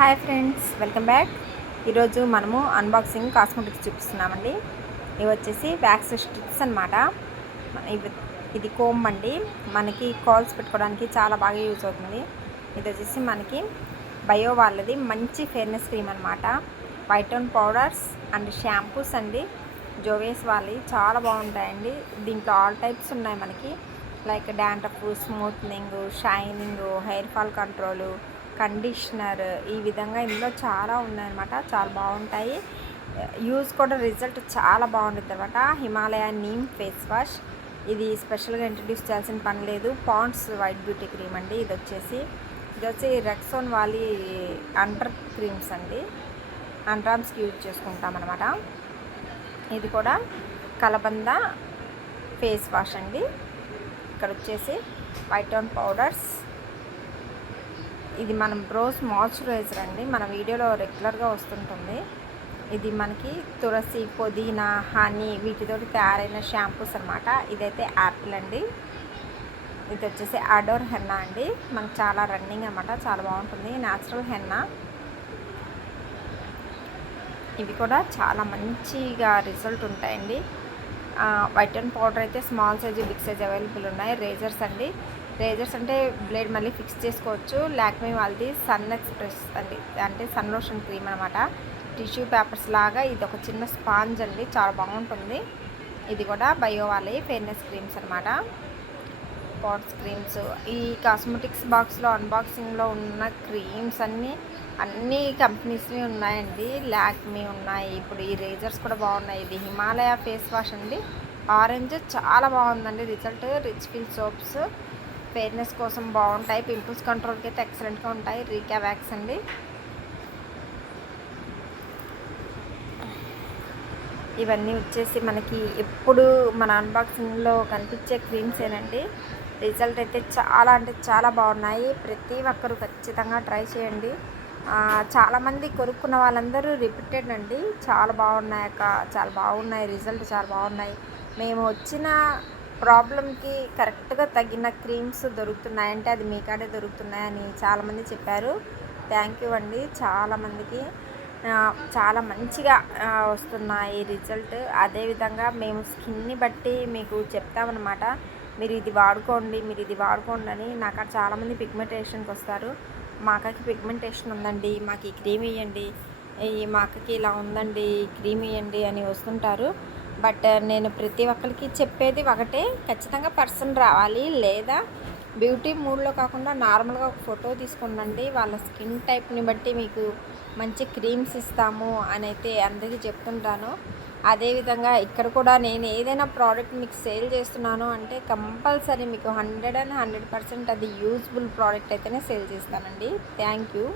Hi friends, welcome back. ఈరోజు మనము unboxing cosmetics చూపిస్తున్నామండి. ఇవి వచ్చేసి వ్యాక్స్ స్ట్రిప్స్ అనమాట. ఇది కోమ్ అండి. మనకి కాల్స్ పెట్టుకోవడానికి చాలా బాగా యూజ్ అవుతుంది. ఇది వచ్చేసి మనకి బయో వాళ్ళది మంచి ఫెయిర్నెస్ క్రీమ్ అనమాట. White tone powders and shampoos అండి. జోవేస్ వాళ్ళవి చాలా బాగుంటాయండి. దీంట్లో ఆల్ టైప్స్ ఉన్నాయి మనకి. Like dandruff, smoothening, shining, hair fall control, conditioner, ఈ విధంగా ఇందులో చాలా ఉన్నాయన్నమాట. చాలా బాగుంటాయి. యూజ్ కూడా రిజల్ట్ చాలా బాగుంటుంది అనమాట. హిమాలయ నీమ్ ఫేస్ వాష్, ఇది స్పెషల్గా ఇంట్రడ్యూస్ చేయాల్సిన పని లేదు. పాండ్స్ వైట్ బ్యూటీ క్రీమ్ అండి. ఇది వచ్చి రెక్సోన్ వాలీ అండర్ క్రీమ్స్ అండి. అండర్ఆర్మ్స్కి యూజ్ చేసుకుంటాం అనమాట. ఇది కూడా కలబంద ఫేస్ వాష్ అండి. ఇక్కడ వచ్చేసి వైట్ టోన్ పౌడర్స్, ఇది మనం బ్రోస్ మాయిశ్చరైజర్ అండి. మన వీడియోలో రెగ్యులర్గా వస్తుంటుంది. ఇది మనకి తులసి, పుదీనా, హనీ వీటితోటి తయారైన షాంపూస్ అనమాట. ఇదైతే యాపిల్ అండి. ఇది వచ్చేసి అడోర్ హెన్నా అండి. మనకు చాలా రన్నింగ్ అనమాట, చాలా బాగుంటుంది. Natural henna. ఇవి కూడా చాలా మంచిగా రిజల్ట్ ఉంటాయండి. వైట్ అండ్ పౌడర్ అయితే small size, big size available ఉన్నాయి. రేజర్స్ అండి. రేజర్స్ అంటే బ్లేడ్ మళ్ళీ ఫిక్స్ చేసుకోవచ్చు. లాక్మీ వాళ్ళది సన్ ఎక్స్ప్రెస్ అండి, అంటే సన్ లోషన్ క్రీమ్ అనమాట. టిష్యూ పేపర్స్ లాగా ఇది ఒక చిన్న స్పాంజ్ అండి, చాలా బాగుంటుంది. ఇది కూడా బయో వాళ్ళ ఫెయిర్నెస్ క్రీమ్స్ అనమాట. Pots creams. ఈ కాస్మెటిక్స్ బాక్స్లో అన్బాక్సింగ్లో ఉన్న క్రీమ్స్ అన్ని కంపెనీస్వి ఉన్నాయండి. లాక్మీ ఉన్నాయి. ఇప్పుడు ఈ రేజర్స్ కూడా బాగున్నాయి. ఇది హిమాలయ ఫేస్ వాష్ అండి. ఆరెంజ్ చాలా బాగుందండి result. Rich feel soaps fairness కోసం బాగుంటాయి. పింపుల్స్ కంట్రోల్కి అయితే ఎక్సలెంట్గా ఉంటాయి. రీకా వ్యాక్స్ అండి. ఇవన్నీ వచ్చేసి మనకి ఎప్పుడు మన అన్బాక్సింగ్లో కనిపించే క్రీమ్సేనండి. రిజల్ట్ అయితే చాలా అంటే చాలా బాగున్నాయి. ప్రతి ఒక్కరు ఖచ్చితంగా ట్రై చేయండి. చాలామంది కొనుక్కున్న వాళ్ళందరూ రిపీటెడ్ అండి. చాలా బాగున్నాయి రిజల్ట్ చాలా బాగున్నాయి. మేము వచ్చిన ప్రాబ్లంకి కరెక్ట్గా తగిన క్రీమ్స్ దొరుకుతున్నాయంటే అది మీ కాడే దొరుకుతున్నాయని చాలామంది చెప్పారు. థ్యాంక్ యూ అండి. చాలామందికి చాలా మంచిగా వస్తున్నాయి రిజల్ట్. అదేవిధంగా మేము స్కిన్ని బట్టి మీకు చెప్తామన్నమాట. మీరు ఇది వాడుకోండి అని. నాకు చాలామంది పిగ్మెంటేషన్కి వస్తారు. మా అక్కకి పిగ్మెంటేషన్ ఉందండి, మాకు ఈ క్రీమ్ ఇవ్వండి, మా అక్కకి ఇలా ఉందండి, ఈ క్రీమ్ ఇవ్వండి అని వస్తుంటారు. బట్ నేను ప్రతి ఒక్కరికి చెప్పేది ఒకటే, ఖచ్చితంగా పర్సన్ రావాలి, లేదా బ్యూటీ మూడ్లో కాకుండా నార్మల్గా ఒక ఫోటో తీసుకునండి. వాళ్ళ స్కిన్ టైప్ని బట్టి మీకు మంచి క్రీమ్స్ ఇస్తాము అని అయితే అందరికీ చెప్తుంటాను. అదేవిధంగా ఇక్కడ కూడా నేను ఏదైనా ప్రోడక్ట్ మీకు సేల్ చేస్తున్నాను అంటే కంపల్సరీ మీకు 100% అది యూజ్ఫుల్ ప్రోడక్ట్ అయితేనే సేల్ చేస్తానండి. Thank you.